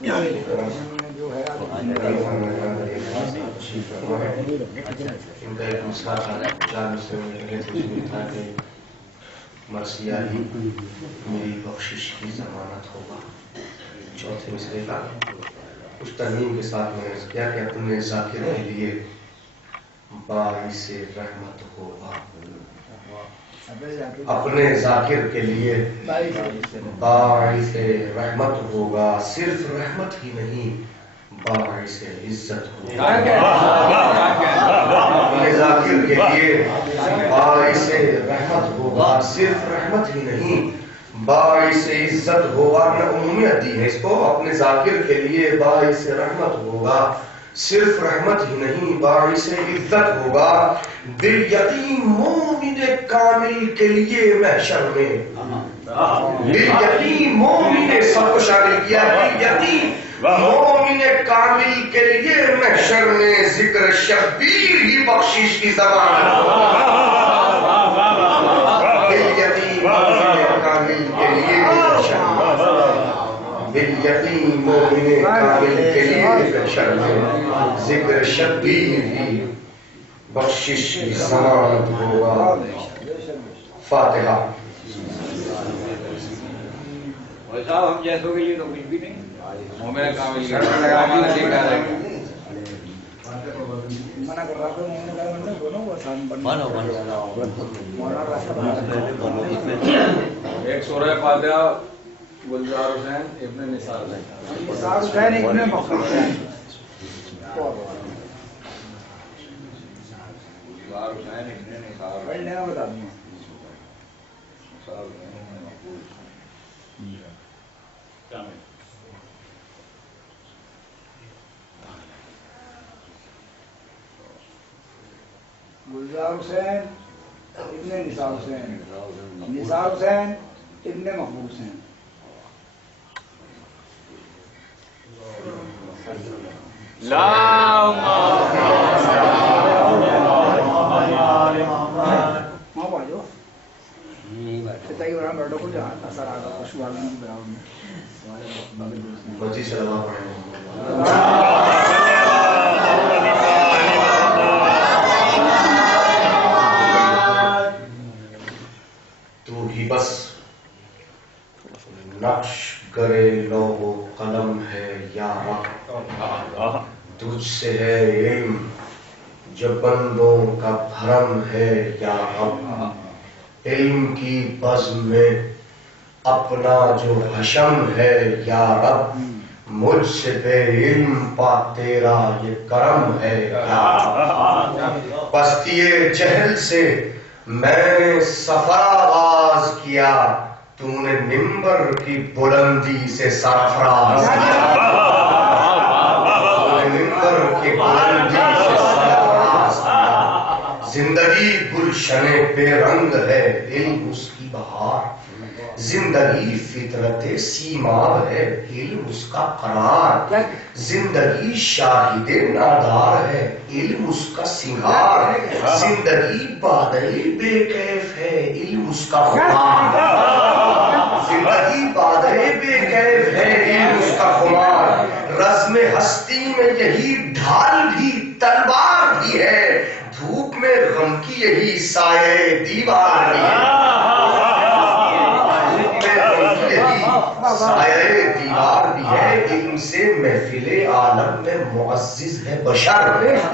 جو ہے ان کا ایک مسئلہ تھا، 4 مسئلے تھا کہ مرثیہ ہی میری بخشش کی ضمانت ہوگا. چوتھے مسئلے کا اس ترمیم کے ساتھ میں نے کیا کہ اپنے ذاکر کے لیے باعث رحمت ہوگا. اپنے ذاکر کے لیے باعث رحمت ہوگا، صرف رحمت ہی نہیں باعث عزت ہوگا. اپنے ذاکر کے لیے باعث رحمت ہوگا، صرف رحمت ہی نہیں باعث عزت ہوگا. میں عمومیت دی ہے اس کو. اپنے ذاکر کے لیے باعث رحمت ہوگا، صرف رحمت ہی نہیں باعث عزت ہوگا. دل یقین مومن کامل کے لیے محشر میں، دل یقین مومن نے سب کو شامل کیا. دل یقین مومن کامل کے لیے محشر میں ذکر شبیر ہی بخشش کی ضمانت ہوگا. دل یقین مومن کامل کے لیے محشر میں، دل یقین مومن کامل کے لیے محشر میں ذکر شبیر ہی بخشش کی ضمانت ہوگا. فاتحہ. صاحب ہم جیسوں کے لیے تو کچھ بھی نہیں. مومن کامل منع کر رہا تھا ایک سورہ فاتحہ گلزار حسین ابن نثار حسین ابن مخدوم پڑھ لینا بتا دوں. گلزار حسین ابن نثار حسین، نثار حسین ابن محبوب حسین. تو ہی بس نقش کرے لوح و قلم ہے یا رب، تجھ سے ہے علم جو بندوں کا بھرم ہے یا رب. علم کی بزم میں اپنا جو حشم ہے یا رب، مجھ سے بے علم پا تیرا یہ کرم ہے یا رب. پستی جہل سے میں نے سفر آغاز کیا، تو نے منبر کی بلندی سے سرفراز کیا. تو نے منبر کی بلندی سے سرفراز کیا. زندگی گلشن بے رنگ ہے، علم اس کی بہار. زندگی فطرت سیماب ہے، علم اس کا قرار. زندگی شاہد نادار ہے، علم اس کا سنگار. زندگی بادل بے کیف ہے، علم اس کا خمار. زندگی بادل بے کیف ہے، علم اس کا خمار. رزم ہستی میں یہی ڈھال بھی تلوار بھی ہے، دھوپ میں غم کی یہی سایہ دیوار بھی ہے. سایہ دیوار بھی ہے، علم سے محفل عالم میں معزز ہے بشر.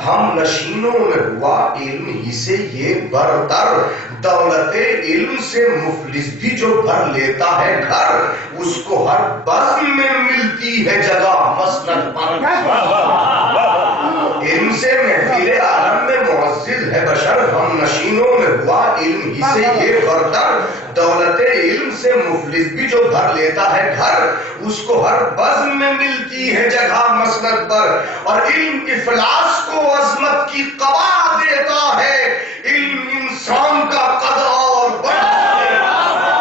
ہم نشینوں میں ہوا علم ہی سے یہ برتر. دولت علم سے مفلس بھی جو بھر لیتا ہے گھر، اس کو ہر بزم میں ملتی ہے جگہ مسند پر. علم سے محفل عالم میں معزز ہے بشر. ہم نشینوں میں ہوا علم ہی سے یہ برتر. دولت علم سے مفلس بھی جو بھر لیتا ہے گھر، اس کو ہر بزم میں ملتی ہے جگہ مسند پر. اور علم افلاس کو عظمت کی قبا دیتا ہے، علم انسان کا قد اور بڑھا دیتا ہے.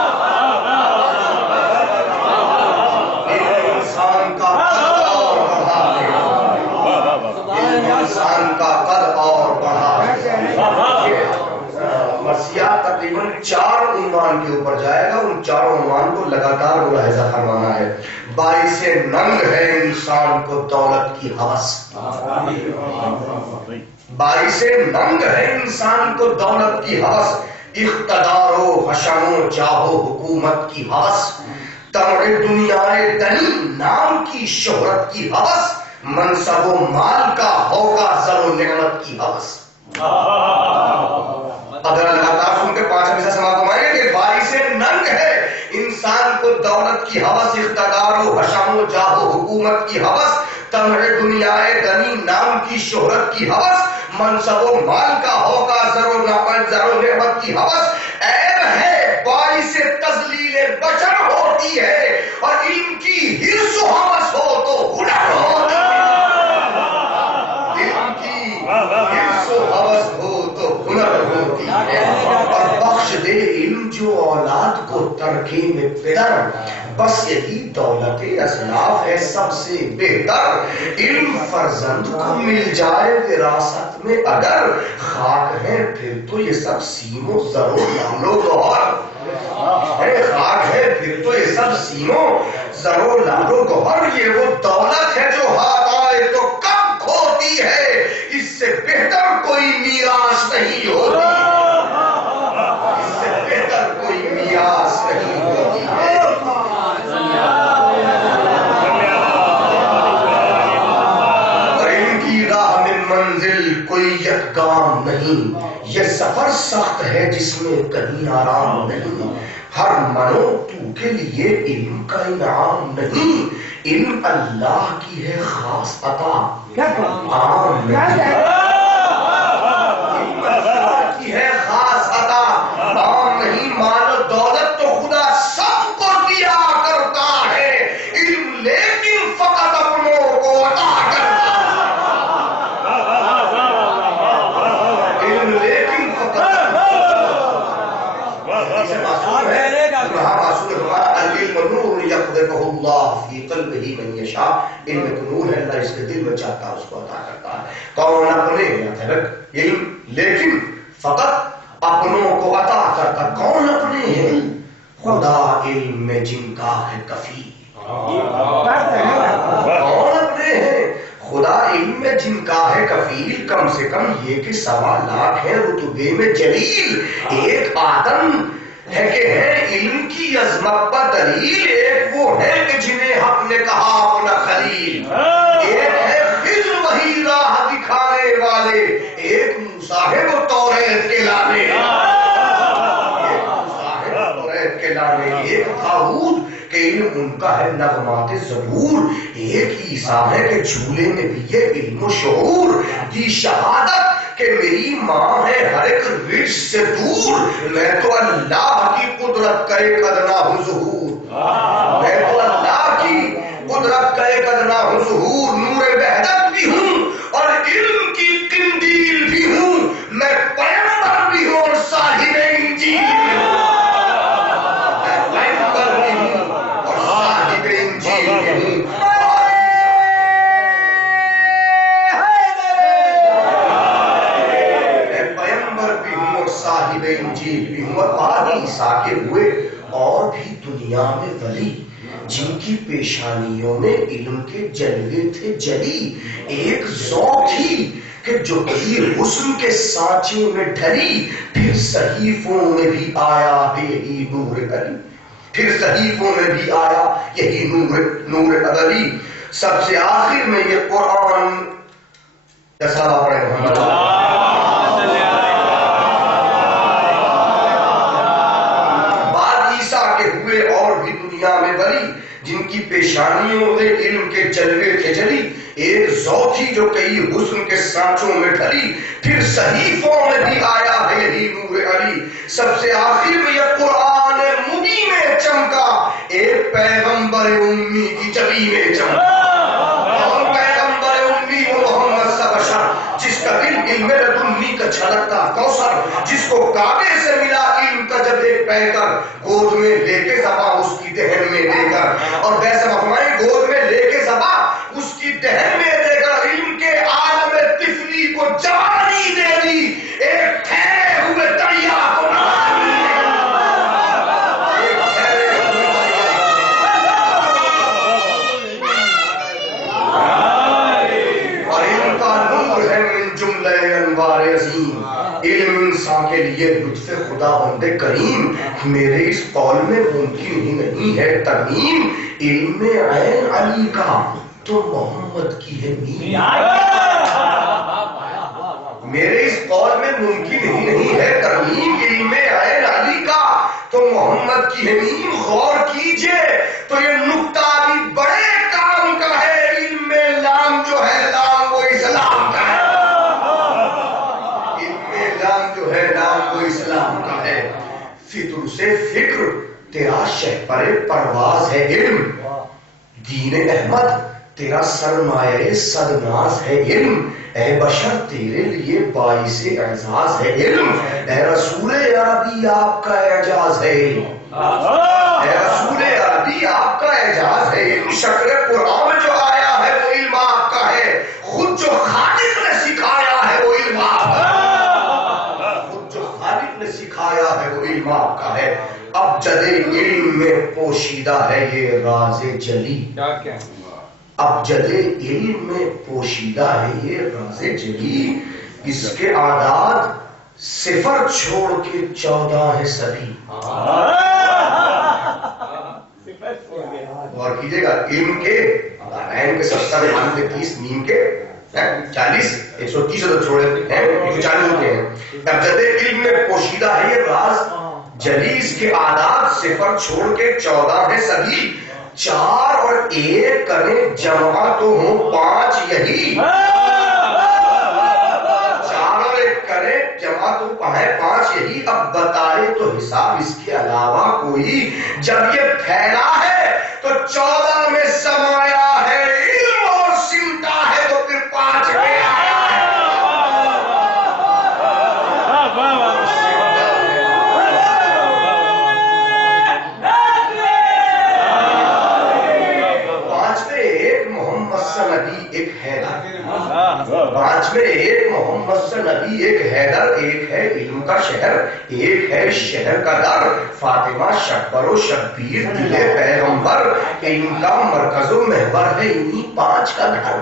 علم انسان کا قد اور بڑھا دیتا ہے. علم انسان کا قد اور بڑھا دیتا ہے. مرثیہ تقریباً 4 عنوان کے اوپر جائے گا. ان 4 عنوان کو لگاتار ملاحظہ فرمانا ہے. باعث ننگ ہے انسان کو دولت کی ہوس، باعث ننگ ہے انسان کو دولت کی ہوس، اقتدار و حشم و جاہ و حکومت کی ہوس، طمع دنیائے دنی نام کی شہرت کی ہوس، منصب و مال کا ہوگا زر و نعمت کی ہوس۔ اگر اللہ تعالیٰ سن کے 5 حصہ سماعت فرمائیں گے کہ باعث ننگ ہے انسان کو دولت کی ہوس، اقتدار و حشم و جاہ و حکومت کی ہوس، طمع دنیائے دنی نام کی شہرت کی ہوس، منصب و مال کا ہوگا زر و نعمت کی ہوس، عیب ہے باعث تذلیل بشر ہوتی ہے، اور ان کی حرص و ہوس ہو تو ہنر ہوتی ہے، ان کی حرص و ہوس ہو تو ہنر ہوتی ہے، اور بخش دے علم جو اولاد کو ترکیب پدر، بس یہی دولت اسلاف ہے سب سے بہتر، علم فرزند کو مل جائے وراثت میں اگر، خاک ہے پھر تو یہ سب سیموں زرو لالو گوہر، خاک ہے پھر تو یہ سب سیموں زرو لالو گوہر، یہ وہ دولت ہے جو ہاتھ آئے تو کب کھوتی ہے، اس سے بہتر کوئی میراث نہیں ہوتی، اس سے بہتر کوئی میراث نہیں ہوتی ہے۔ منزل کوئی یکگام نہیں، یہ سفر سخت ہے جس میں کہیں آرام نہیں، ہر منو تو کے لیے علم کا انعام نہیں، علم اللہ کی ہے خاص عطا، عام نہیں، علم اللہ کی ہے خاص عطا، عام نہیں، مال و دولت تو خدا سب کو دیا کرتا ہے، علم لیکن فقط اپنوں کو عطا کرتا ہے، علم کو نور ہے، اللہ اس کے دل میں چاہتا ہے اس کو عطا کرتا ہے، کون اپنے علم لیکن فقط اپنوں کو عطا کرتا، کون اپنے ہیں، خدا علم میں جن کا ہے کفیل، کون اپنے ہیں، خدا علم میں جن کا ہے کفیل، کم سے کم یہ کہ 1.25 لاکھ ہے رتبے میں جلیل، ایک آدم ہے کہ ہے علم کی عظمت پر دلیل، ایک وہ ہے کہ جنہیں حق نے کہا اپنا خلیل، ایک ہے خضر وہی راہ دکھانے والے، ایک موسیٰ ہے وہ توریت کے لانے، ایک موسیٰ ہے وہ توریت کے لانے، ایک داؤد کہ علم ان کا ہے نغمات زبور، ایک عیسیٰ ہے کہ جھولے میں بھی یہ علم و شعور، دی شہادت کہ میری ماں ہے ہر ایک رجس سے دور، میں تو اللہ کی قدرت کا ایک ادنا ہوں ظہور، میں تو اللہ کی قدرت کا ایک ادنا ہوں ظہور، نور وحدت بھی ہوں اور علم کی قندیل بھی ہوں، میں پیغمبر بھی ہوں اور صاحب انجیل بھی ہوں، میں پیغمبر بھی ہوں اور صاحب انجیل بھی ہوں، صاحب انجیل بھی ہوں، اور بعد عیسیٰ کے ہوئے اور بھی دنیا میں ولی، جن کی پیشانیوں میں علم کے جلوے تھے جلی، ایک ذوق تھی کہ جو کبھی حسن کے سانچے میں ڈھلی، پھر صحیفوں میں بھی آیا یہی نور علی، پھر صحیفوں میں بھی آیا یہی نور علی، سب سے آخر میں یہ قرآن جیسا پڑھے محمد میں بلی، جن کی پیشانیوں میں علم کے جلوے تھے جلی، ایک ذوق تھی جو کئی حسن کے سانچوں میں ڈھلی، پھر صحیفوں میں بھی آیا ہے یہی نور علی، سب سے آخر میں یہ قرآن مبین میں چمکا، ایک پیغمبر امی کی جبی میں چمکا، اور پیغمبر امی وہ محمد سا بشر جس کا دل علم لدنی کا چھلکتا کوثر، جس کو کعبے سے ملا علم کا جب ایک پہ کر، گود میں لے کے زباں اس کی دہن میں دے کر، اور ویسے مفہوم گود میں لے کے زباں اس کی دہن میں دے کر، علم کے عالم طفلی کو جوانی دے دی، ایک ٹھہرے ہوئے دریا کو نہانی دے دی، ایک ٹھہرے ہوئے دریا کو علم انسان کے لیے لطف خدا بند کریم، میرے اس قول میں ممکن ہی نہیں ہے ترمیم، علم عین علی کا تو محمد کی ہے میم، میرے اس قول میں ممکن ہی نہیں ہے ترمیم، علم عین علی کا تو محمد کی ہے میم، غور کیجئے تو یہ نکتہ بھی بڑے کام کا ہے، علم لام جو ہے لام وہ اسلام کا ہے، علم لام جو ہے لام وہ اسلام کا ہے، فکر سے فکر تیرا شہپر پرواز ہے علم، دین احمد تیرا سرمایہ صدناز ہے علم، اے بشر تیرے لیے باعث اعزاز ہے علم، اے رسول عربی آپ کا اعجاز ہے علم، اے رسول عربی آپ کا اعجاز ہے علم، شکر قرآن میں جو آیا ہے وہ علم آپ کا ہے، خود جو خالق نے سکھایا ہے وہ علم آپ کا ہے، خود جو خالق نے سکھایا ہے وہ علم آپ کا ہے، اب جدے علم میں پوشیدہ ہے یہ راز جلی، اب جدے علم میں پوشیدہ ہے یہ راز جلی، اس کے اعداد صفر چھوڑ کے 14 ہے سبھی، اور کیجئے گا علم کے عین کے 70 عام کے 30 نیم کے 40 130 تو چھوڑے ہیں 140 ہوتے ہیں، اب جدے علم میں پوشیدہ ہے یہ راز جلی، اس کے اعداد صفر چھوڑ کے 14 ہے سبھی، 4 اور 1 کریں جمع تو ہوں 5 یہی، 4 اور 1 کریں جمع تو ہے 5 یہی، اب بتائے تو حساب اس کے علاوہ کوئی، جب یہ پھیلا ہے تو 14 میں سمایا ہے علم، اور سمٹا ہے تو پھر 5 میں آیا ہے، 5 میں ایک محمد سے نبی ایک حیدر، 5 میں ایک محمد سے نبی ایک حیدر، ایک ہے علم کا شہر، ایک ہے شہر کا در، فاطمہ شکبر و شبیر دل پیغمبر، علم کا مرکز و محور ہے انہی 5 کا گھر،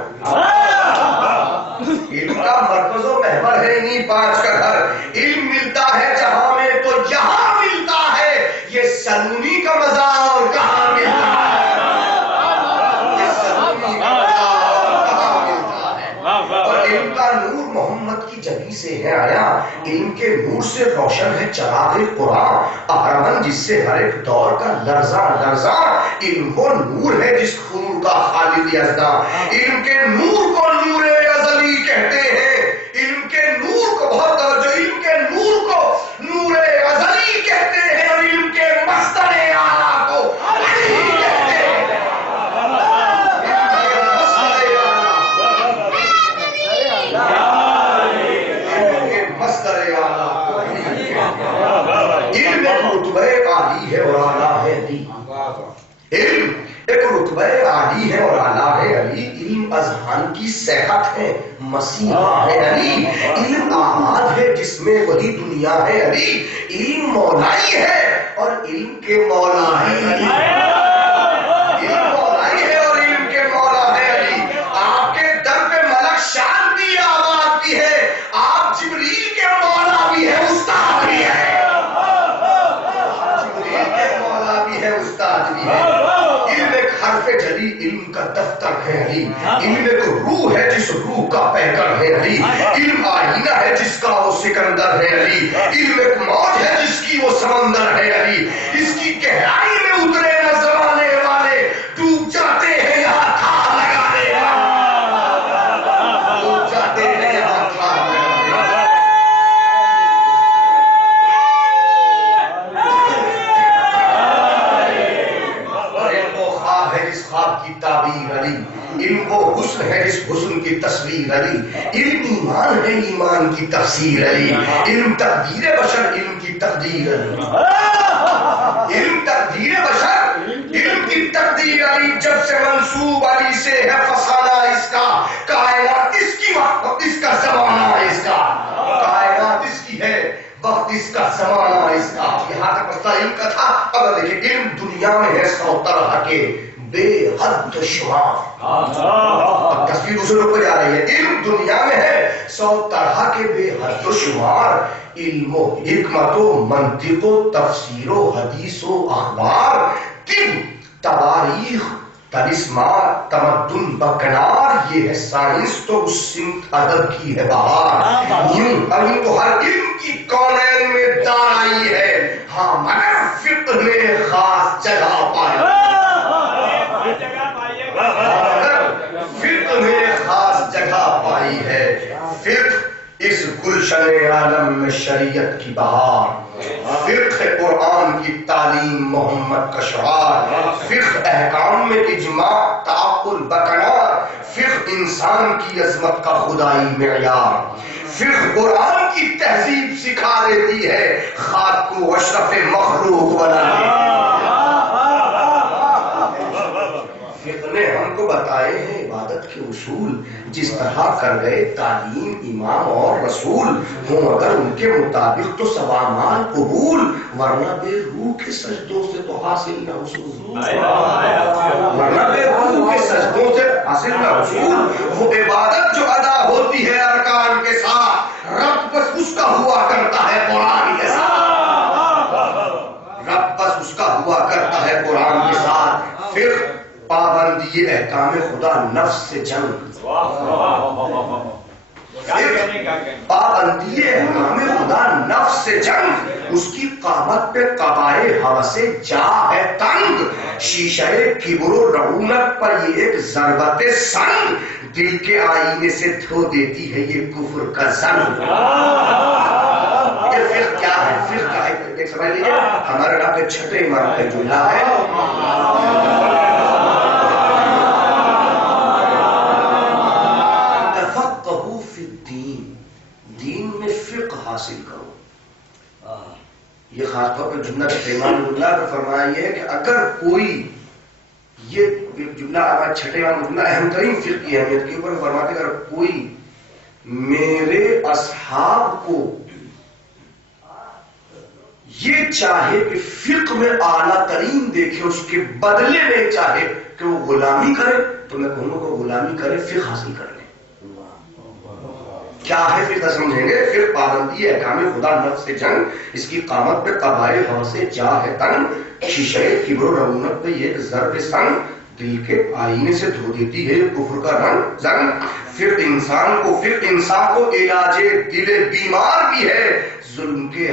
علم کا مرکز و محور ہے انہی 5 کا گھر، علم ملتا ہے جہاں میں تو یہاں ملتا ہے، یہ سلونی کا مزہ اور کہاں ملتا ہے، علم کا نور محمد کی جبی سے ہے آیا، علم کے نور سے روشن ہے چراغ قرآن، اہرمن جس سے ہر ایک دور کا لرزاں لرزاں، علم کو نور ہے جس نور کا خالق یزداں، علم کے نور کو نور ازلی کہتے ہیں، علم کے نور کو بہت توجہ، علم کے نور کو نور ازلی کہتے ہیں، اور علم کے مصدر اعلیٰ کو علی کہتے ہیں، علم ایک رتبہ عالی ہے اور اعلیٰ ہے علی، علم ایک رتبہ عالی ہے اور اعلیٰ ہے علی، علم اذہان کی صحت ہے مسیحا ہے علی، علم آباد ہے جس میں وہی دنیا ہے علی، علم مولائی ہے اور علم کے مولا ہے علی، علم مولائی ہے اور علم کے مولا ہے علی، آپ کے در پہ ملک شان بھی آباد بھی ہے، آپ جبریل کے مولا بھی ہے استاد بھی ہے، استاد بھی ہے، علم ایک حرف جلی علم کا دفتر ہے علی، علم ایک روح ہے جس روح کا پیکر ہے علی، علم آئینہ ہے جس کا وہ سکندر ہے علی، علم ایک موج ہے جس کی وہ سمندر ہے علی، اس کی گہرائی میں اترے نہ زمانے والے، ڈوب جاتے ہیں یہاں تھا لگانے والے، ڈوب جاتے ہیں یہاں تھا لگانے والے، خواب کی تعبیر علی، علم وہ حسن ہے جس حسن کی تصویر علی، علم ایمان ہے ایمان کی تفسیر علی، علم تقدیر بشر علم کی تقدیر علی، علم تقدیر بشر علم کی تقدیر علی، جب سے منسوب علی سے ہے فسانہ اس کا، کائنات اس کی وقت اس کا زمانہ اس کا، کائنات اس کی ہے وقت اس کا زمانہ اس کا، یہاں تک مسئلہ علم کا تھا، اب دیکھیں علم دنیا میں ہے 100 طرح کے بے حد شمار، تصویر دوسرے لوگ پہ جا رہی یہ علم دنیا میں ہے 100 طرح کے بے حد و شمار، علم و حکمت و منطق و تفسیر و حدیث و اخبار، طب، تواریخ، تلسمات، تمدن بکنار، یہ ہے سائنس تو اس سمت ادب کی ہے بہار۔ یوں تو ہر علم کی کونین میں دانائی ہے، ہاں مگر فقہ میں خاص جگہ پائی، فقہ میں خاص جگہ پائی ہے۔ فقہ اس گلشن عالم میں شریعت کی بہار، فقہ قرآن کی تعلیم محمد کا شعار، فقہ احکام میں اجماع تعقل بقرار، فقہ انسان کی عظمت کا خدائی معیار، فقہ قرآن کی تہذیب سکھا دیتی ہے، خاک کو اشرف مخلوق بنا دیتی ہے۔ فقہ نے ہم کو بتائے ہیں عبادت کے اصول، جس طرح کر گئے تعلیم امام اور رسول، ہوں اگر ان کے مطابق تو سب اعمال قبول، ورنہ بے روح کے سجدوں سے تو حاصل نہ حصول، ورنہ بے روح کے سجدوں سے حاصل نہ حصول۔ وہ عبادت جو ادا ہوتی ہے ارکان کے ساتھ، رب بس اس کا ہوا کرتا ہے قرآن کے ساتھ، رب بس اس کا ہوا کرتا ہے قرآن کے ساتھ۔ پھر پابندی احکام خدا نفس سے جنگ، پابندی احکام خدا نفس سے جنگ، اس کی قامت پہ قبائے ہوا سے جا ہے تنگ، شیشہ کبر و رعونت پر یہ ایک ضربت سنگ، دل کے آئینے سے دھو دیتی ہے یہ کفر کا زنگ۔ یہ فقہ کیا ہے؟ فقہ کا ایک سمجھ لیجیے، ہمارے رب کے چھٹے امام کا جملہ ہے، حاصل کرو۔ یہ خاص طور پہ جملہ امام اللہ کا فرمایا یہ ہے کہ اگر کوئی، یہ جملہ ہمارا چھٹے امام جملہ اہم ترین فقہ کی اہمیت کے اوپر فرماتے اگر کوئی میرے اصحاب کو یہ چاہے کہ فقہ میں اعلیٰ ترین دیکھے، اس کے بدلے میں چاہے کہ وہ غلامی کرے، تو میں کہوں گا کہ غلامی کرے، فقہ حاصل کر لے۔ کیا ہے فقہ سمجھیں گے؟ پھر پابندی احکام خدا نفس سے جنگ، اس کی قامت پہ قبائے ہوا سے جا ہے تنگ، شیشہ کبر و رعونت پہ یہ ایک ضرب سنگ، دل کے آئینے سے دھو دیتی ہے کفر کا رنگ زنگ۔ پھر انسان کو علاج دل بیمار بھی ہے، ظلم کے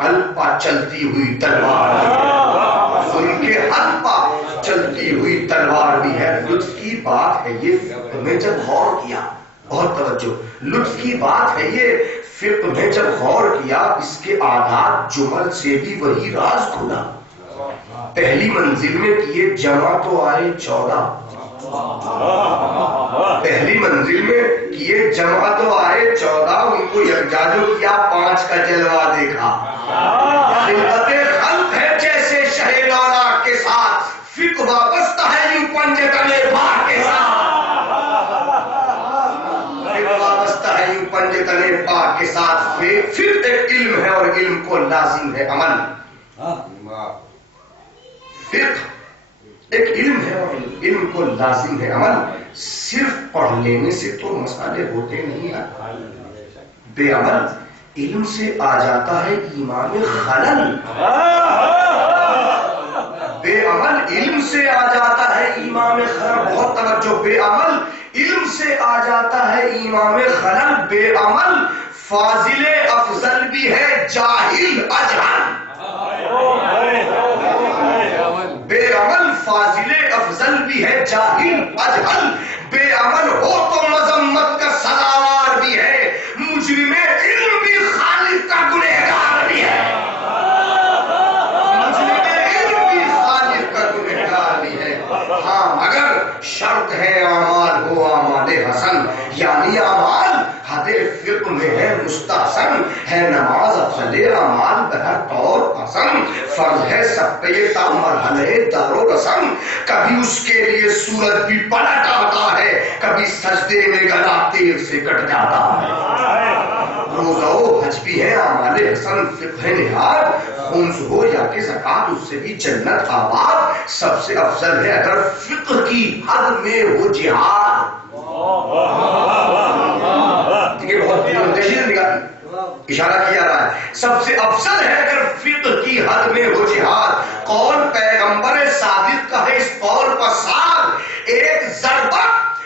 حل پا چلتی ہوئی تلوار بھی ہے، ظلم کے حل پا چلتی ہوئی تلوار بھی ہے۔ لطف کی بات ہے یہ، فقہ میں جب غور کیا، بہت توجہ، لطف کی بات ہے یہ، فقہ میں جب غور کیا، اس کے آداب جمل سے بھی وہی راز کھلا۔ پہلی منزل میں کیے جمع تو آئے 14، پہلی منزل میں کیے جمع تو آئے 14، ان کو یکجا جو کیا 5 کا جلوہ دیکھا۔ خلقت خلق ہے جیسے شہ لولا کے ساتھ، فقہ وابستہ ہے یوں پنجے تلے پاک کے ساتھ، پنجے تلے پاک کے ساتھ۔ پھر ایک علم ہے اور علم کو لازم ہے عمل۔ فقہ ایک علم ہے اور علم کو لازم ہے عمل۔ صرف پڑھ لینے سے تو مسئلے ہوتے نہیں ہیں، بے عمل علم سے آ جاتا ہے ایمان خلل، بے عمل علم سے آ جاتا ہے ایمان خلل۔ بہت توجہ، بے عمل علم سے آ جاتا ہے ایمان خلل، بے عمل فاضل افضل بھی ہے جاہل اجہل، بے عمل فاضل افضل بھی ہے جاہل اجہل، بے عمل ہو تو مذمت کا سزاوار بھی ہے، مجرم علم بھی خالق کا گنہگار بھی ہے، مجرم علم بھی خالق کا گنہگار بھی ہے۔ ہاں مگر شرط ہے اعمال ہو اعمال حسن، یعنی اعمال حد فقہ میں ہے مستحسن، ہے نماز افضل اعمال بہر طور پسند، فرض ہے سب پہ یہ مرحلے دار و رسم، کبھی اس کے لیے سورج بھی پلٹ آتا ہے، کبھی سجدے میں گلا تیر سے کٹ جاتا ہے، روزہ و حج بھی ہے اعمال حسن، فقہ نہاد، خمس ہو یا کہ زکات اس سے بھی جنت آباد، سب سے افضل ہے اگر فقہ کی حد میں ہو جہاد، اشارہ کیا رہا ہے سب سے افضل ہے اگر فقہ کی حد میں ہو جہاد، قول پیغمبر صادق کا ہے اس قول پر ساتھ ایک ضربہ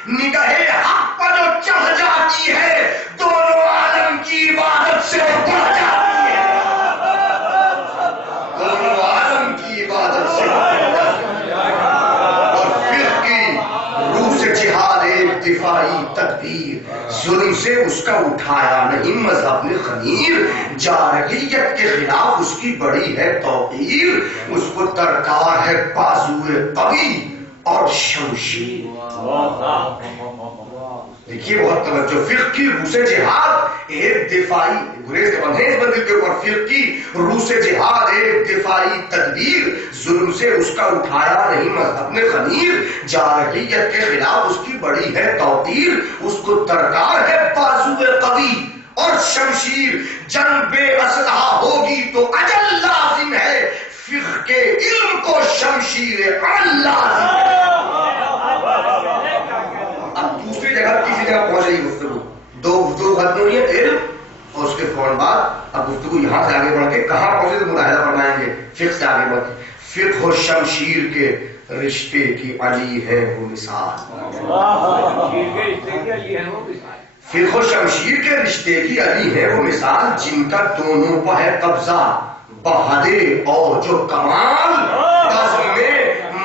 نگاہ حق پر جو چڑھ جاتی ہے دونوں عالم کی عبادت سے بڑھ جاتی ہے، دونوں عالم کی عبادت سے بڑھ جاتی ہے۔ اور فقہ کی روح سے جہاد ایک دفاعی تدبیر، ظلم سے اس کا اٹھایا نہیں مذہب نے خمیر، جارحیت کے خلاف اس کی بڑی ہے توقیر، اس کو درکار ہے بازوئے قوی اور شمشیر۔ دیکھیے بہت توجہ، فقہ کی روح سے جہاد ایک دفاعی، گریز کے بندے اس بندے کے اوپر، فقہ کی روح سے جہاد ایک دفاعی تدبیر، ظلم سے اس کا اٹھایا نہیں مذہب نے خمیر، جارحیت کے خلاف اس کی بڑی ہے توقیر، اس کو درکار ہے بازوئے قوی اور شمشیر، جنگ بے اسلحہ ہوگی تو اجل لازم ہے، فقہ کے علم کو شمشیر عمل لازم ہے۔ اب دوسری جگہ تیسری جگہ پہنچ رہی گفتگو، دو ختم ہوئی ہے علم اور اس کے فوراً بعد اب گفتگو یہاں سے آگے بڑھ کے کہاں پہنچے تو ملاحظہ فرمائیں گے فقہ سے آگے بڑھ کے، فقہ و شمشیر کے رشتے کی علی ہے وہ مثال، فقہ و شمشیر کے رشتے کی علی ہے وہ مثال، جن کا دونوں پر ہے قبضہ بہادے اور جو کمال، بزم میں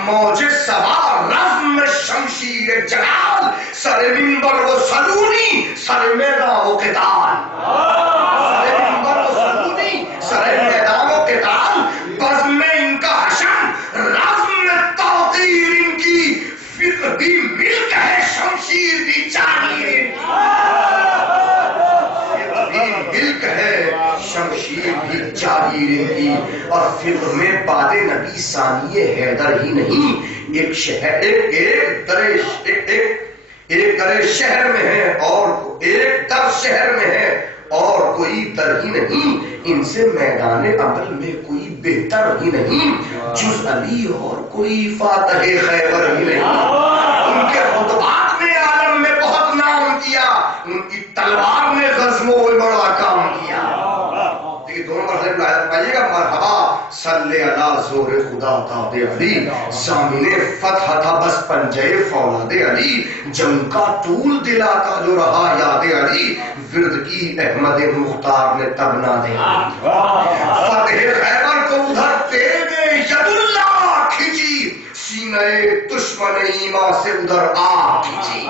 موج سوار رزم میں شمشیر جلال، سر منبر و سلونی سر میدان و قتال، سر منبر و سلونی سر میدان و قتال، بزم میں ان کا حشم رزم میں توقیر ان کی، فقہ بھی ملک ہے شمشیر بھی جاگیر، ملک ہے شمشیر بھی جاگیر کی، اور فقہ میں باد نبی ثانی حیدر ہی نہیں، ایک شہر ایک در شہر میں ہے اور ایک در شہر میں ہے اور کوئی در ہی نہیں، ان سے میدان عمل میں کوئی بہتر ہی نہیں، جز علی اور کوئی فاتح خیبر ہی نہیں، ان کے خطبات نے عالم میں بہت نام کیا، ان کی تلوار نے غزووں میں بڑا کام کیا۔ دیکھیں دونوں مرحلے میں آیت پائیے گا، مرحبا صلی اللہ زور خدا تاب علی، ضامن فتح تھا بس پنجے فولاد علی، جنگ کا طول دلا کا جو رہا یاد علی، ورد کی احمد مختار نے تب نہ دے، فتح خیبر کو ادھر تیغ ید اللہ کھینچی، سینہ دشمن ایمان سے ادھر آگ کھینچی،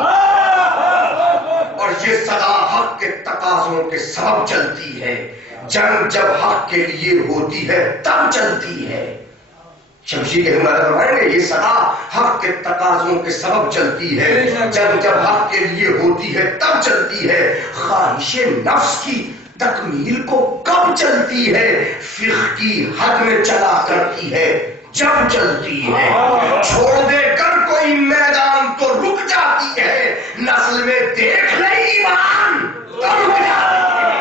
اور یہ صدا حق کے تقاضوں کے سبب چلتی ہے، جنگ جب حق کے لیے ہوتی ہے تب چلتی ہے، شمشیر کے ہمارے فرمائیں گے یہ صدا حق کے تقاضوں کے سبب چلتی ہے، جنگ جب حق کے لیے ہوتی ہے تب چلتی ہے، خواہش نفس کی تکمیل کو کب چلتی ہے، فقہ کی حد میں چلا کرتی ہے جب چلتی ہے، چھوڑ دے کر کوئی میدان تو رک جاتی ہے، نسل میں دیکھ لے ایمان تو رک جاتی ہے،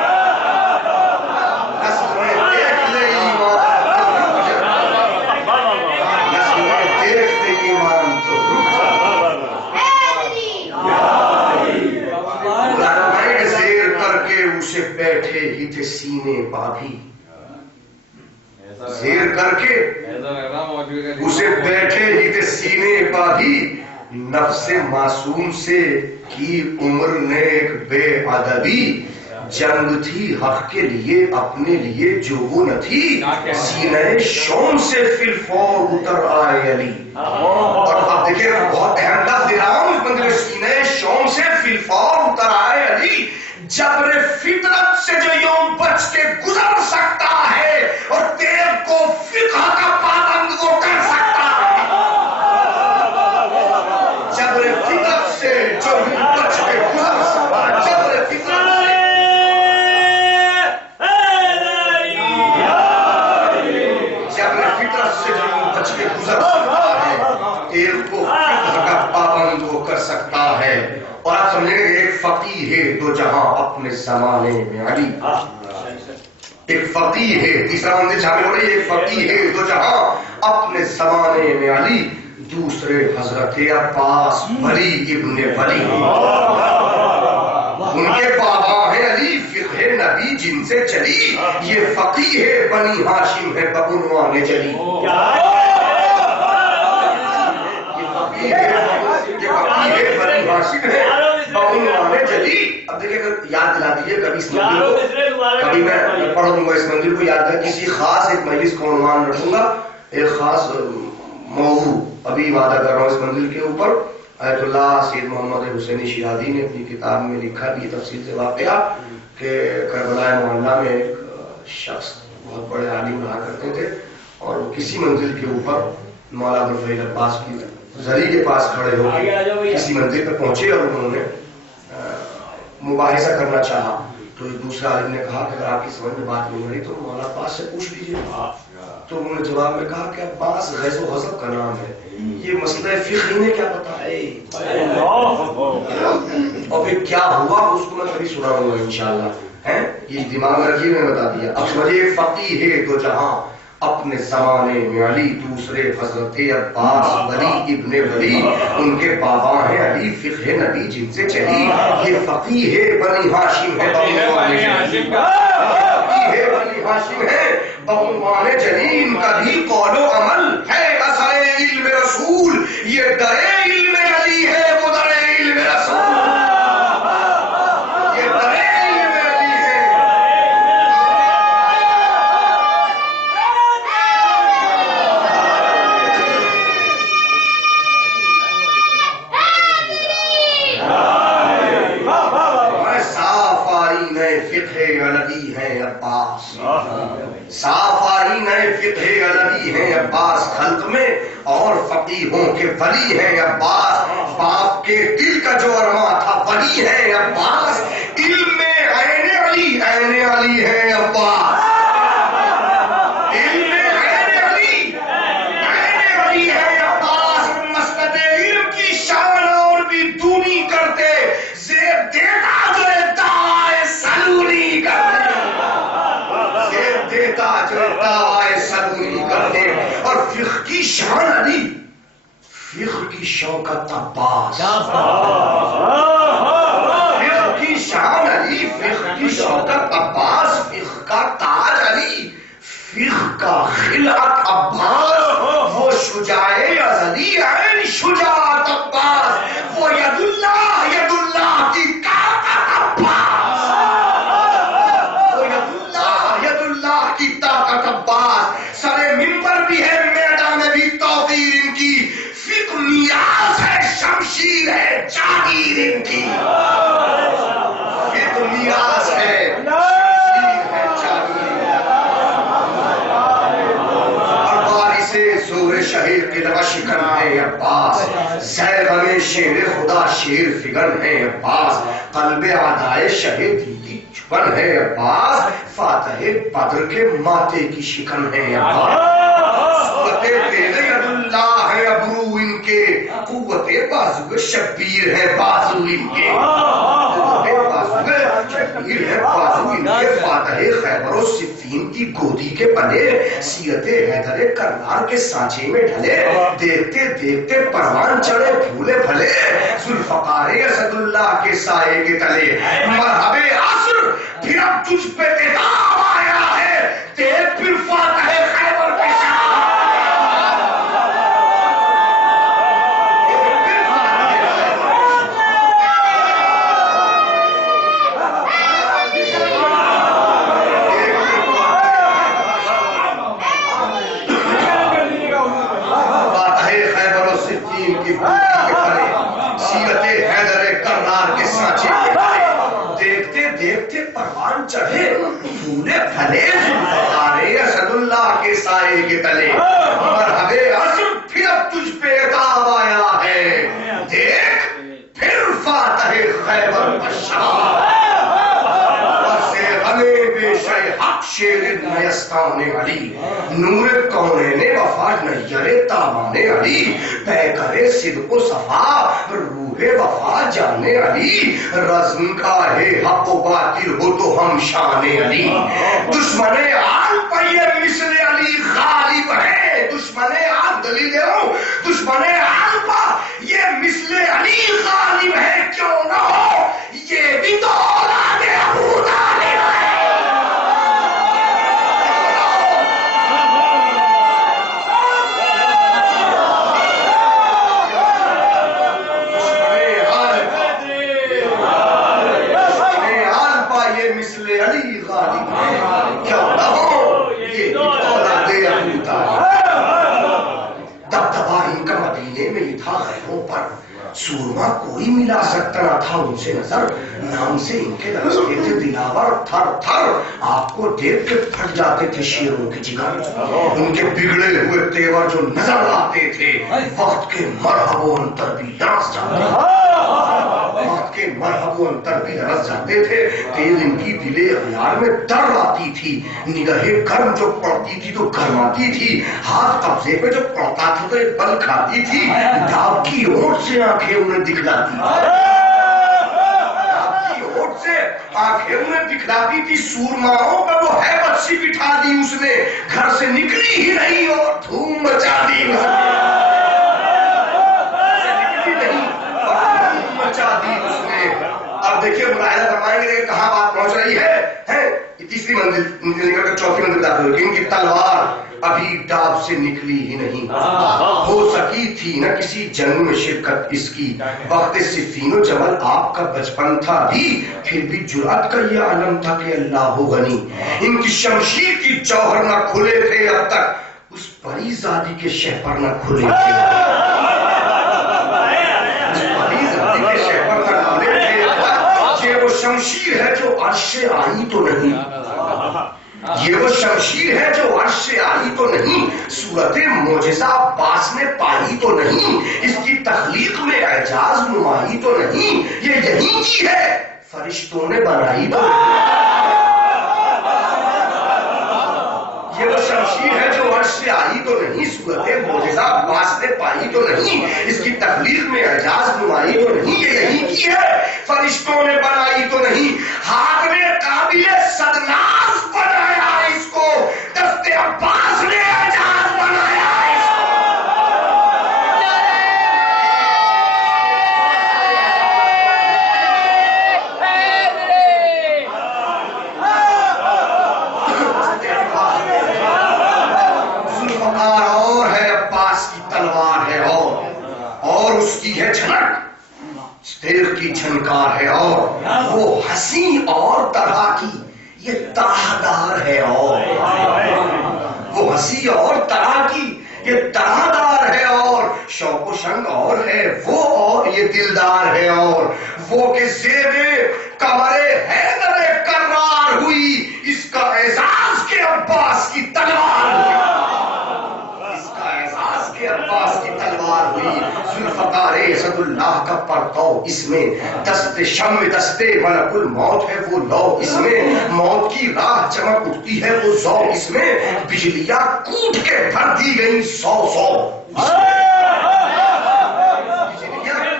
نسل میں دیکھ لے ایمان تو رک جاتی ہے، نسل میں دیکھ لے ایمان تو رک جاتی ہے، زیر کر کے اسے بیٹھے ہی تھے سینے باندھی، زیر کر کے اسے بیٹھے ہی تھے سینے باندھی، نفس معصوم سے کی عمر نے ایک بے ادبی، جنگ تھی حق کے لیے اپنے لیے جو وہ نہ تھی، سینہ شوم سے فی الفور اتر آئے علی، اور اب دیکھیں بہت اہم لفظ دے رہا ہوں اس بندے سینہ شوم سے فی الفور اتر آئے علی، جبر فطرت سے جو یوں بچ کے گزر سکتا ہے اور تیرے کو فقہ کا پابند وہ کر سکتا ہے، جبر فطرت سے جو یوں بچ کے گزر سکتا ہے، جبر فطرت سے جبر فطرت سے جو یوں بچ کے گزر سکتا ہے، تیرے کو فقہ کا پابند وہ کر سکتا ہے، اور آپ سمجھیں گے کہ ایک فقیہ ہے دو جہاں اپنے زمانے میں علی، ایک فقیہ ہے، تیسرا مندر شامل ہو رہی ہے، ایک فقیہ ہے دو جہاں اپنے زمانے میں علی، دوسرے حضرت عباس ولی ابن ولی، ان کے بابا ہیں علی، فقہ نبی نبی جن سے چلی، یہ فقیہ بنی ہاشم ہے بعنوان جلی. یہ فقیہ بنی ہاشم ہے بعنوان جلی. اب دیکھیں اگر یاد دلا دیجیے کبھی اس منزل کو، کبھی میں پڑھ دوں گا اس منزل کو یاد ہے، کسی خاص ایک مجلس کو عنوان رکھوں گا، ایک خاص موضوع ابھی وعدہ کر رہا ہوں اس منزل کے اوپر. آیت اللہ سید محمد حسینی شہادی نے اپنی کتاب میں لکھا بھی تفصیل سے واقعہ کہ کربلا محلہ میں ایک شخص بہت بڑے عالم رہا کرتے تھے، اور وہ کسی منزل کے اوپر مولا ابوالفضل عباس کی زری کے پاس کھڑے ہو کے کسی منزل پہ پہنچے اور انہوں نے مباحثہ کرنا چاہا. تو ایک دوسرے عالم نے کہا کہ اگر آپ کی سمجھ میں بات نہیں آ رہی تو مولا عباس سے پوچھ لیجیے. تو انہوں نے جواب میں کہا کہ عباس غیظ و غضب کا نام ہے، یہ مسئلہ فقہ نے کیا بتائے، اور پھر کیا ہوا اس کو میں کبھی سناؤں گا انشاءاللہ. یہ دماغ میں رکھیے، میں بتا دیا. اب سمجھے فقیہ ہے دو جہاں اپنے زمانے میں علی، دوسرے حضرت عباس ولی ابن ولی، ان کے بابا ہیں علی، فقہ نبی جن سے چلی. یہ فقیہ ہے بنی ہاشم ہے بعنوان جلی. ان کا بھی قول و عمل ہے اثر علم رسول. یہ در علم علی ہے، وہ در علم رسول. یہ در علم علی ہے. صاف آئین فقہ علوی ہے عباس، صاف آئین فقہ علوی ہے عباس. خلق میں اور فقیہوں کے ولی ہیں عباس. باپ کے دل کا جو ارما تھا ولی ہے عباس. علم میں عین علی، عین علی ہے عباس. علم میں عین علی، عین علی ہے عباس. مسند علم کی شان اور بھی دونی کرتے، زیر دیتا جو دعوائے سلوری کرتے، زیر دیتا جو دعوائے سلوری کرتے. اور فقہ کی شان علی، فقہ کی شوکت عباس. فقہ کی شان علی، فقہ کی شوکت عباس. فقہ کا تاج علی، فقہ کا خلعت عباس. وہ شجاع ازلی عین شجاعت عباس. وہ ید اللہ کی طاقت عباس. وہ ید اللہ کی طاقت عباس. سر منبر بھی ہے، میدان میں بھی توقیر ان کی. فقہ نیاز ہے، شمشیر ہے جاگیر ان کی. فقہ نیاز ہے، شمشیر ہے جاگیر. اور بارش زور شہیر قلعہ شکن ہے عباس. زیغم شیر خدا شیر فگن ہے عباس. قلب عدائے شہید کی چھپن ہے عباس. فاتح بدر کے ماتے کی شکن ہے عباس. قوت تیغ ید اللہ ہے ابرو ان کے، قوت بازو شبیر ہے بازو ان کے. شبیر ہے بازو ان کے. فاتح خیبر و صفین کی گودی کے پلے، سیرت حیدر کرنار کے سانچے میں ڈھلے. دیکھتے دیکھتے پروان چڑھے پھولے پھلے، ذوالفقار اسد اللہ کے سائے کے تلے. مرحب عصر پھر اب تجھ پہ تیتاب آیا ہے، دیکھ پھر فاتح خیبر کے شاہ. سیرت حیدر کرنار کے سانچے میں دیکھتے دیکھتے پروان چڑھے پھولے پھلے، ذوالفقار اسد اللہ کے سائے کے تلے. مرحب عصر پھر اب تجھ پہ عتاب آیا ہے، دیکھ پھر فاتح خیبر بشار. حق شیر نیستان علی، نور کونین وفا نیر تاوان علی. پیکر صدق و صفا روح وفا جان علی. رزم کا ہے حق و باطل ہو تو ہم شان علی. دشمن آل پر یہ مثل علی غالب ہے. دشمن آل دلیل دے رہا ہوں، دشمن آل پر یہ مثل علی غالب ہے. کیوں نہ ہو، یہ بھی تو اولاد ابو طالب ہے. سورما کوئی ملا سکتا نہ تھا ان سے نظر، نام سے ان کے درستے تھے دلاور تھر تھر، آپ کو دیکھ کے پھٹ جاتے تھے شیروں کے جگر، ان کے بگڑے ہوئے تیور جو نظر آتے تھے وقت کے مرحب و انتر بھی لرز جاتے تھے، وقت کے مرحب و انتر بھی لرز جاتے تھے، تیز ان کی دلے اغیار میں در آتی تھی، نگاہ گرم جو پڑتی تھی تو گرماتی تھی، ہاتھ قبضے پہ جو پڑتا تھا تو ایک بل کھاتی تھی، ڈاب کی اونٹ سے آنکھیں انہیں دکھلاتی آنکھیں انہیں دکھلاتی تھی، سورماؤں کا وہ ہیبت سی بٹھا دی اس نے، گھر سے نکلی ہی نہیں اور دھوم مچا دی اس نے، نکلی نہیں اور دھوم مچا دی اس نے۔ اب دیکھیے ملاحظہ فرمائیں گے کہ کہاں بات پہنچ رہی ہے، تیسری منزل نکل کر چوتھی منزل داخل ہوگی، ان کی تلوار ابھی ڈاب سے نکلی ہی نہیں، ہو سکی تھی نہ کسی جنگ میں شرکت اس کی، وقت صفین و جمل آپ کا بچپن تھا بھی، پھر بھی جرأت کا یہ عالم تھا کہ اللہ غنی، ان کی شمشیر کی جوہر نہ کھلے تھے اب تک، اس پری زادی کے شہپر نہ کھلے تھے، اس پری زادی کے شہپر نہ کھلے تھے اب تک، یہ وہ شمشیر ہے جو عرش سے آئی تو نہیں، یہ وہ شمشیر ہے جو عرش سے آئی تو نہیں، صورت معجزہ عباس نے پائی تو نہیں، اس کی تخلیق میں اعجاز نمائی تو نہیں، یہ یہیں کی ہے فرشتوں نے بنائی تو نہیں، یہ وہ شمشیر ہے جو عرش سے آئی تو نہیں، صورت معجزہ عباس نے پائی تو نہیں، اس کی تخلیق میں اعجاز نمائی تو نہیں، یہ یہیں کی ہے فرشتوں نے بنائی تو نہیں، ہاتھ میں قابل صدناز بنایا اس کو، دست عباس نے اعجاز بنایا اس کو۔ ذوالفقار اور ہے، عباس کی تلوار ہے اور اس کی ہے جھنک، تیر کی جھنکار ہے اور وہ حسین اور طرح کی یہ طرحدار ہے اور وہ حسین اور طرح کی یہ طرحدار ہے اور شوق و شنگ اور ہے وہ اور یہ دلدار ہے اور وہ کہ زیب کمر حیدر کرار ہوئی اس کا اعزاز کے عباس کی تلوار ہوئی، اس کا اعزاز کے عباس کی تلوار ہوئی، ذوالفقار اسد اللہ کا پرتو اس میں، دست شم دست ملک الموت ہے وہ لو اس میں، موت کی راہ چمک اٹھتی ہے وہ زو اس میں، بجلیاں کوٹ کے بھر دی گئی سو سو، بجلیاں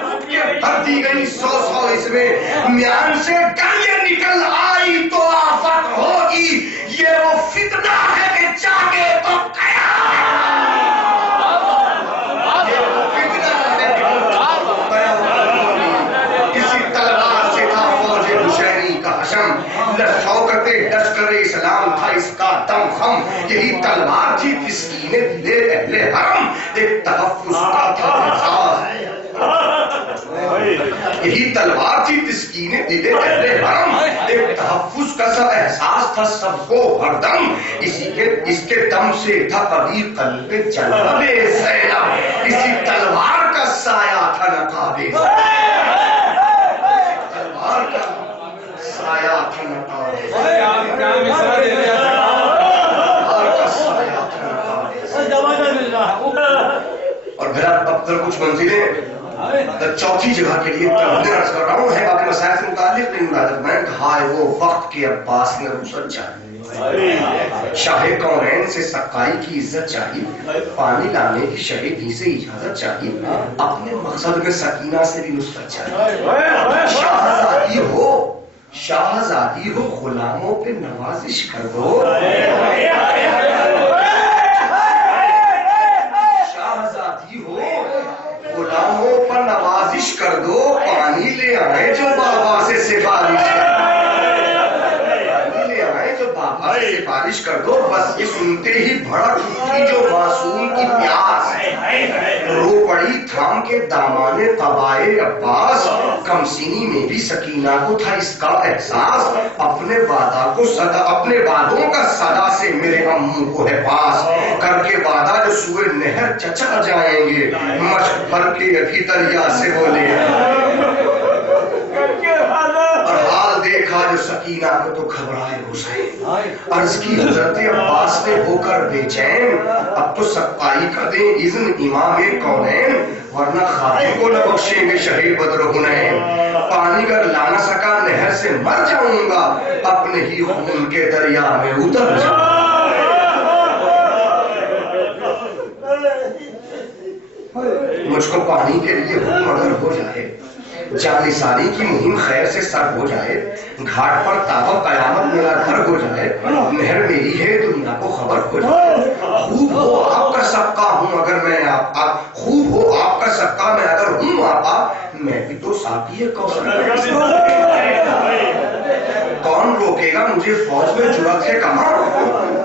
کوٹ کے بھر دی گئی سو سو اس میں، میان سے گلیاں نکل آئی تو آفت ہوگی، یہ وہ فتنہ ہے کہ جاگے تو اسلام تھا اس کا دم خم، یہی تلوار تھی تسکین دل اہل حرم، ایک تحفظ کا تھا احساس، یہی تلوار تھی تسکین دل اہل حرم، ایک تحفظ کا سا احساس تھا سب کو ہر دم، اس کے دم سے تھا کبھی قلب جناب زینب، اسی تلوار کا سایہ تھا نقاب زینب، تلوار کا سایہ تھا نقاب زینب، اور پھر اب تک کچھ منزلیں چوتھی جگہ کے لیے عرض کر رہا ہوں، ہے باقی مسائل سے متعلق نہیں مراد، میں کہا ہے وہ وقت کے عباس نے رخصت چاہیے، شاہ کونین سے سقائی کی عزت چاہیے، پانی لانے کی شہیدی سے اجازت چاہیے، اپنے مقصد میں سکینہ سے بھی نصرت چاہیے، شاہزادی ہو غلاموں پہ نوازش کر دو، شاہزادی ہو غلاموں پر نوازش کر دو، پانی لے آئے جو بابا سے سفارش کر دو، پانی لے آئے جو بابا سے سفارش کر دو. بس یہ سنتے ہی بھڑک اٹھی جو معصوم کی پیاس. رو پڑی تھام کے دامانے قبائے عباس. کم سینی میں بھی سکینہ کو تھا اس کا احساس. اپنے وعدوں کا صدا سے میرے امو کو ہے پاس. کر کے وعدہ جو سوئے نہر چچا جائیں گے, مشق بھر کے ابھی دریا سے بولے. اور حال دیکھا جو سکینہ کو تو گھبرائے حسین. عرض کی حضرت عباس نے ہو کر بے چین, اب تو سقائی کا دیں اذن امام کونین, ورنہ خاطر کو نہ بخشیں گے شہید بدر و حنین. پانی گر لا نہ سکا نہر سے مر جاؤں گا, اپنے ہی خون کے دریا میں اتر جاؤں. مجھ کو پانی کے لیے حکم اگر ہو جائے, جانثاری کی مہم خیر سے سر ہو جائے, گھاٹ پر تابہ قیامت میرا گھر ہو جائے, نہر میری ہے دنیا کو خبر ہو جائے. خوب ہو آپ کا سبقہ ہوں اگر میں خوب ہو آپ کا سبقہ میں اگر ہوں آقا, میں بھی تو ساقی کوثر. کون روکے گا مجھے فوج میں جرأت ہے کہاں,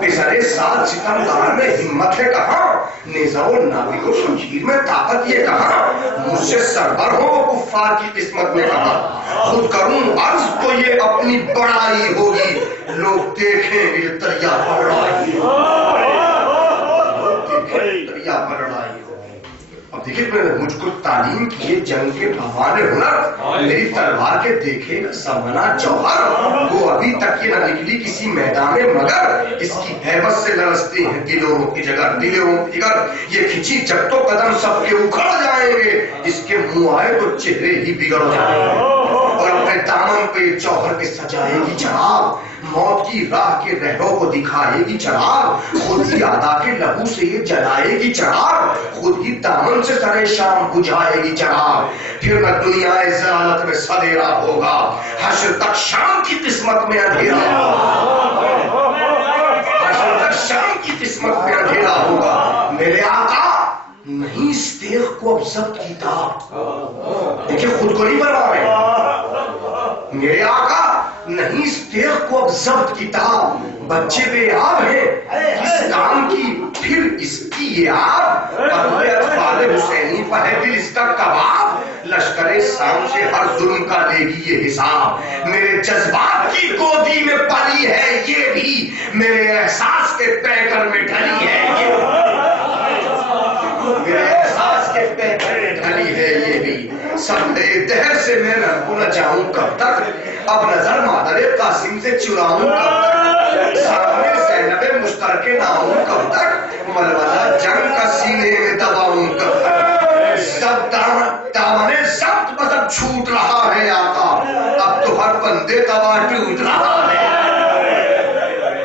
پسرے ساتھ ستمگار میں ہمت ہے کہاں, نیزہ و ناوی و شمشیر میں طاقت یہ کہاں, مجھ سے سربر ہو وہ کفار کی قسمت میں کہاں. خود کروں عرض تو یہ اپنی بڑائی ہوگی, لوگ دیکھیں گے دریا پر لڑائی ہوگی. اب دیکھیں مجھ کو تعلیم کیے جنگ کے بھوان ہنر, میری تلوار کے دیکھے گا سمنا جوہر. وہ ابھی تک یہ نہ نکلی کسی میدان میں مگر, اس کی ہیبت سے لرزتے ہیں دلوں کی جگر. یہ کھچی جب تو قدم سب کے اکھڑ جائیں گے, اس کے منہ آئے تو چہرے ہی بگڑ جائیں گے. اور اپنے دامن پہ جوہر کے سجائے گی چراغ, موت کی راہ کے رہروں کو دکھائے گی چراغ. خود ہی ادا کے لہو سے یہ جلائے گی چراغ, خود ہی دامن سے سرے شام بجھائے گی چراغ. پھر نہ دنیا ضلالت میں سدیرا ہوگا, حشر تک شام کی قسمت میں اندھیرا ہوگا. حشر تک شام کی قسمت میں اندھیرا ہوگا. میرے آقا نہیں اس دیکھ کو اب ضبط کیتا, دیکھیں خود کو نہیں پرواہ ہے. میرے آقا نہیں اس دیکھ کو اب ضبط کیتا, بچے بے آب ہیں اس کام کی پھر اس کی یہ آب. اپنے اطفال حسینی پر ہے دل اس کا کباب, لشکر سام سے ہر ظلم کا لے گی یہ حساب. میرے جذبات کی گودی میں پلی ہے یہ بھی, میرے احساس کے پیکر میں ڈھلی ہے یہ بھی, میرے احساس کے پیکر میں ڈھلی ہے یہ بھی. سب دہر سے میں نہ جاؤں کب تک, اب نظر مادر قاسم سے چراؤں کب تک, سامنے زینب مشترکے نہ ہوں کب تک, ملولہ جنگ کا سینے میں دباؤں کب تک. سب دامن ضبط مذہب چھوٹ رہا ہے آقا, اب تو ہر بندے تباہ ٹوٹ رہا ہے,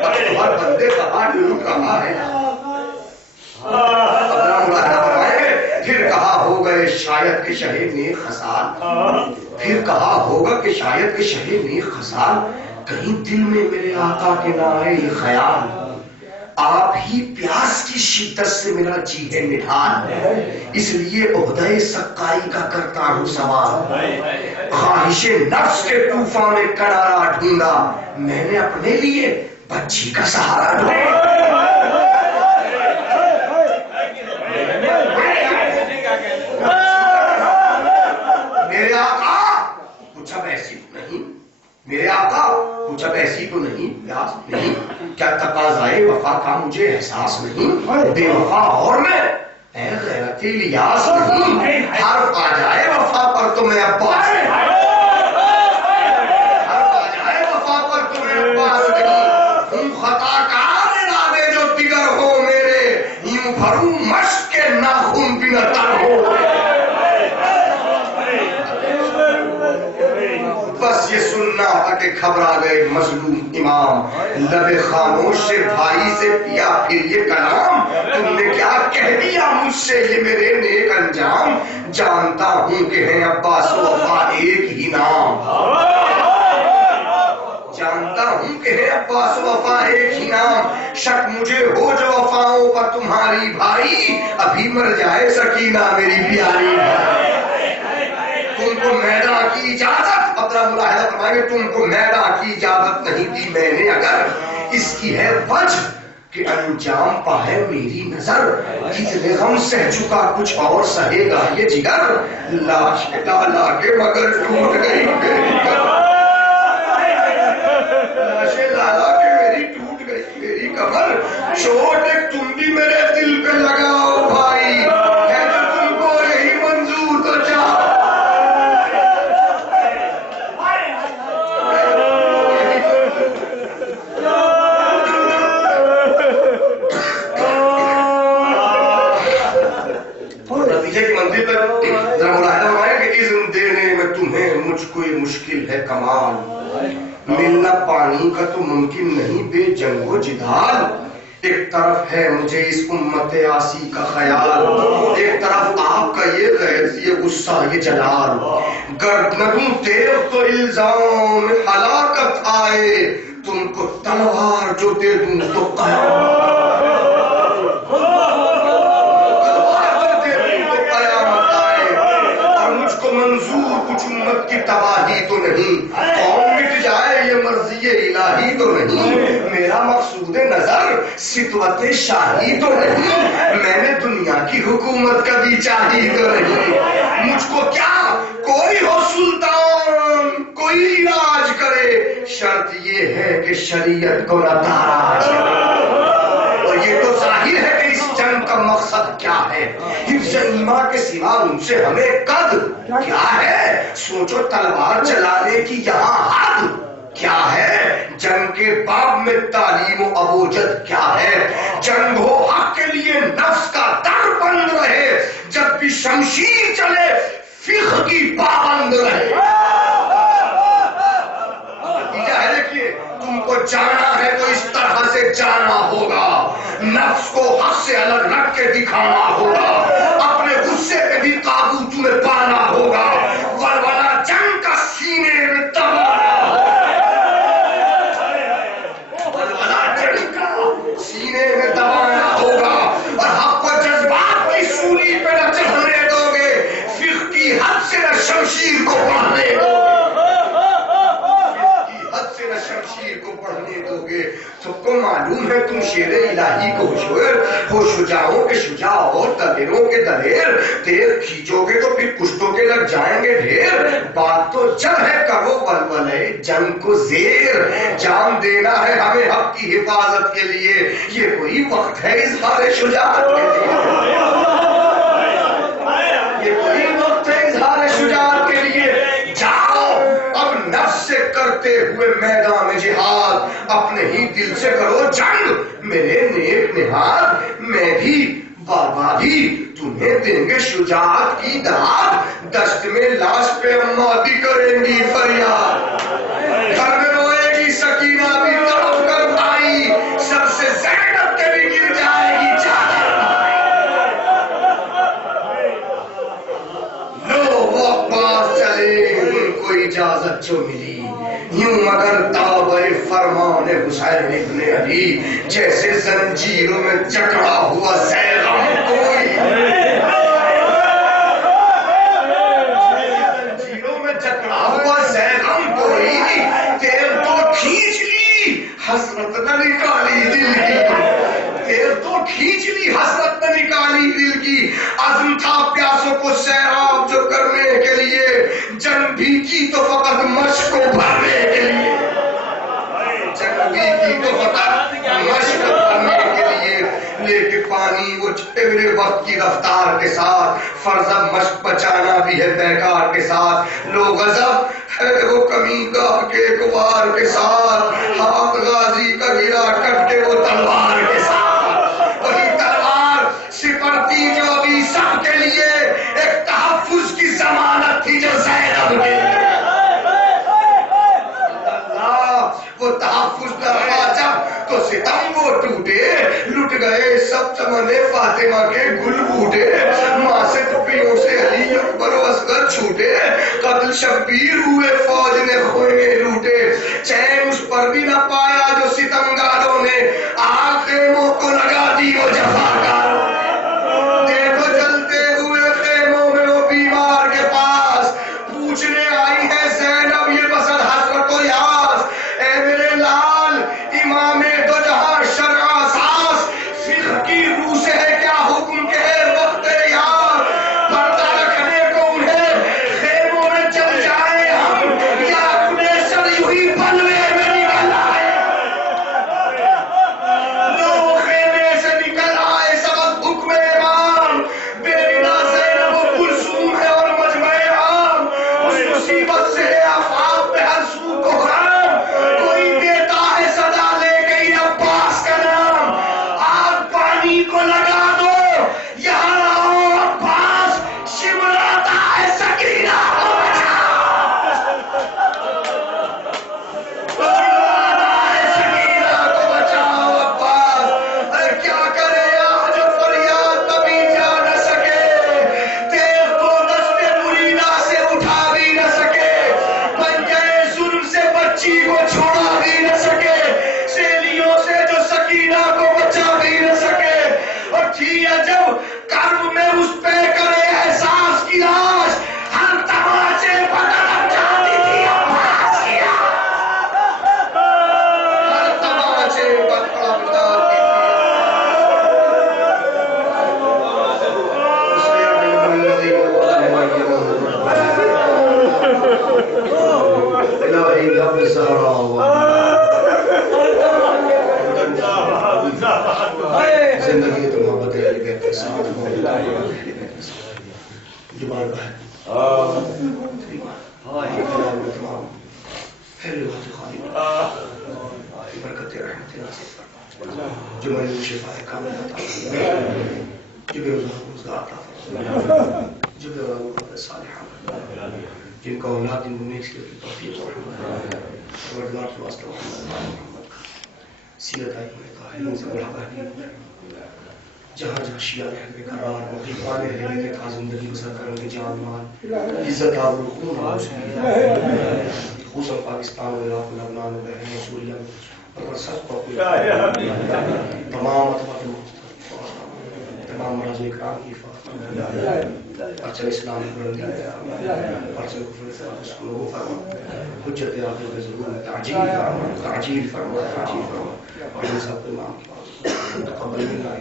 اب تو ہر بندے تباہ ٹوٹ رہا ہے. پھر کہا ہو گئے شاید کہ شہید نیک خسال, پھر کہا ہوگا کہ شاید کہ شہید نیک خسال, کہیں دل میں میرے آقا کے نہ آئے یہ خیال, آپ ہی پیاس کی شدت سے میرا جی ہے نڈھال, اس لیے عہدہ سقائی کا کرتا ہوں سوال. خواہش نفس کے طوفان نے کنارہ ڈھونڈا, میں نے اپنے لیے بچی کا سہارا ڈھونڈا. میرے آقا کچھ اب ایسی تو نہیں, میرے آقا کچھ اب ایسی تو نہیں, پیاس نہیں, کیا تقاضائے وفا کا مجھے احساس نہیں, بے وفا اور میں اے غیرت الیاس نہیں, حرف آ جائے وفا پر تو میں عباس نہیں, حرف آ جائے وفا پر تو میں عباس نہیں. ہوں خطا کار ارادے جو دیگر ہو میرے, یوں بھروں مشق کے ناخن بھی نہ تر ہو. بس یہ سننا تھا کہ گھبرا گئے مظلوم امام, لب خاموش سے بھائی سے پیا پھر یہ کلام, تم نے کیا کہہ دیا مجھ سے یہ میرے نیک انجام, جانتا ہوں کہ ہے عباس و وفا ایک ہی نام, جانتا ہوں کہ ہے عباس و وفا ایک ہی نام. شک مجھے ہو جو وفاؤں پر تمہاری بھائی, ابھی مر جائے سکینہ میری پیاری بھائی. تم کو میدان کی اجازت, اپنا ملاحظہ فرمائیں گے, تم کو میدان کی اجازت نہیں دی میں نے اگر, اس کی ہے وجہ کہ انجام پا ہے میری نظر. اتنے غم سہ چکا کچھ اور سہے گا یہ جگر. لاش ڈالا کے مگر ٹوٹ گئی میری کمر. لاش ڈالا کے میری ٹوٹ گئی میری کمر. چوٹ ایک تم بھی میرے دل پہ لگاؤ بھائی. ہے تو تم کو یہی منظور تو چاہو. مجھ کو یہ مشکل ہے کمال. ملنا پانی کا تو ممکن نہیں بے جنگ و جدال. ایک طرف ہے مجھے اس امت آسی کا خیال. ایک طرف آپ کا یہ غیظ یہ غصہ یہ جلال. گرد نہ دوں تیغ تو الزام میں ہلاکت آئے. تم کو تلوار جو دے دوں تو منظور کچھ امت کی تباہی تو نہیں. قوم مٹ جائے یہ مرضی الہی تو نہیں. میرا مقصود نظر ستوت شاہی تو نہیں. میں نے دنیا کی حکومت کبھی چاہی تو نہیں. مجھ کو کیا کوئی ہو سلطان کوئی علاج کرے. شرط یہ ہے کہ شریعت کو نہ تاراج کرے. اور یہ تو ظاہر ہے کہ اس جنگ کا مقصد کیا ہے. حفظ ایمان کے سوا ان سے ہمیں قد کیا ہے. سوچو تلوار چلانے کی یہاں حد کیا ہے. جنگ کے باب میں تعلیم و ابوجد کیا ہے. جنگ ہو حق کے لیے نفس کا در بند رہے. جب بھی شمشیر چلے فقہ کی پابند رہے. نتیجہ ہے دیکھیے تم کو جانا ہے تو اس طرح سے جانا ہوگا. نفس کو حق سے الگ رکھ کے دکھانا ہوگا. اپنے غصے پہ بھی قابو تمہیں پانا ہوگا. ورنہ جنگ کا سینے میں دبانا سینے میں دبانا ہوگا. اور حق کو جذبات کی سولی پہ نہ چڑھنے دو گے. فقہ کی حد سے نہ شمشیر کو پڑھنے دو گے. شمشیر کو پڑھنے دو گے. سب کو معلوم ہے تم شیر الہی کو ہو شجاعوں کے شجاع اور دلیروں کے دلیر. تیر کھینچو گے تو پھر کشتوں کے لگ جائیں گے ڈھیر. بات تو جب ہے کرو ولولے جنگ کو زیر. جان دینا ہے ہمیں حق کی حفاظت کے لیے. یہ کوئی وقت ہے اظہار شجاعت کے لیے. یہ کوئی وقت ہے اظہار شجاعت کے لیے. جاؤ اب نفس سے کرتے ہوئے میدان جہاد. اپنے ہی دل سے کرو جنگ میرے نیک نہاد. میں بھی بابا بھی تمہیں دیں گے شجاعت کی داد. دشت میں لاش پہ اماں بھی کریں گی فریاد. گھر میں روئے گی سکینہ بھی تڑپ کر بھائی. سب سے زینب کے بھی گر جائے گی چادر. لو وہ پاس چلے ان کو اجازت جو ملی. یوں مگر تابع فرمان حسین ابن علی. جیسے زنجیروں میں جکڑا ہوا سیغم کوئی. زنجیروں میں جکڑا ہوا سیغم کوئی. تیر تو کھینچ لی حسرت نہ نکالی دل کی. تیر تو کھینچ لی حسرت نہ نکالی دل کی. عزم تھا پیاسوں کو سیراب جو کرنے کے لیے. جنگ بھی کی تو فقط مشق کو بھرنے کے لیے. جنگ بھی کی تو فقط مشق بھرنے کے لیے. لے کے پانی وہ اگلے وقت کی رفتار کے ساتھ. فرض مشق بچانا بھی ہے بیکار کے ساتھ. لو غضب ہے وہ کمی گاہ کے ایک وار کے ساتھ. ہاتھ غازی کا گرا کٹ کے وہ تلوار کے ساتھ. وہی تلوار سپرتی جو ابھی سب کے لیے ایک تحفظ کی ضمانت تھی جو زینب کے لیے. وہ تحفظ نہ رہا جب تو ستم وہ ٹوٹے. لٹ گئے سب چمنے فاطمہ کے گل بوٹے. ماں سے پپیوں سے علی اکبر و اصغر چھوٹے. قتل شبیر ہوئے فوج نے خوئے لوٹے. چین اس پر بھی نہ پایا جو ستمگاروں نے. آگ خیموں کو لگا دی وہ جفاکاروں نے. دیکھو جلتے ہوئے خیموں میں وہ بیمار کے پاس. پوچھنے آئی ہے زینب یہ بسر حسرت و یاس. اے میرے لال امام الہی لب زہرا زندگی تو محبت علی کے ساتھ جمال ہے برکت رحمت ناصر جمال شفاء کامل عطا جب روزگار عطا جب صالحہ جن کا اولاد ان کو نیک سیرت کی توفیق اور پروردگار کے واسطے محمد کا سیرت آئی میں قائلین سے بڑھا بہنی جہاں جہاں شیعہ رہ بے قرار مغربان رہنے کے تھا زندگی بسر کریں گے جان مان عزت آبرو خون خصوصاً پاکستان و عراق و لبنان و بحرین و سوریہ اور سب کو تمام اطباق تمام مراجع اکرام کی پرچم اسلام کی بلندی پرچم کفر سے سلو فرما حجت آخر کے ضرور تعجیل فرما تعجیل فرما اور ان سب امام کی بات تقبل منا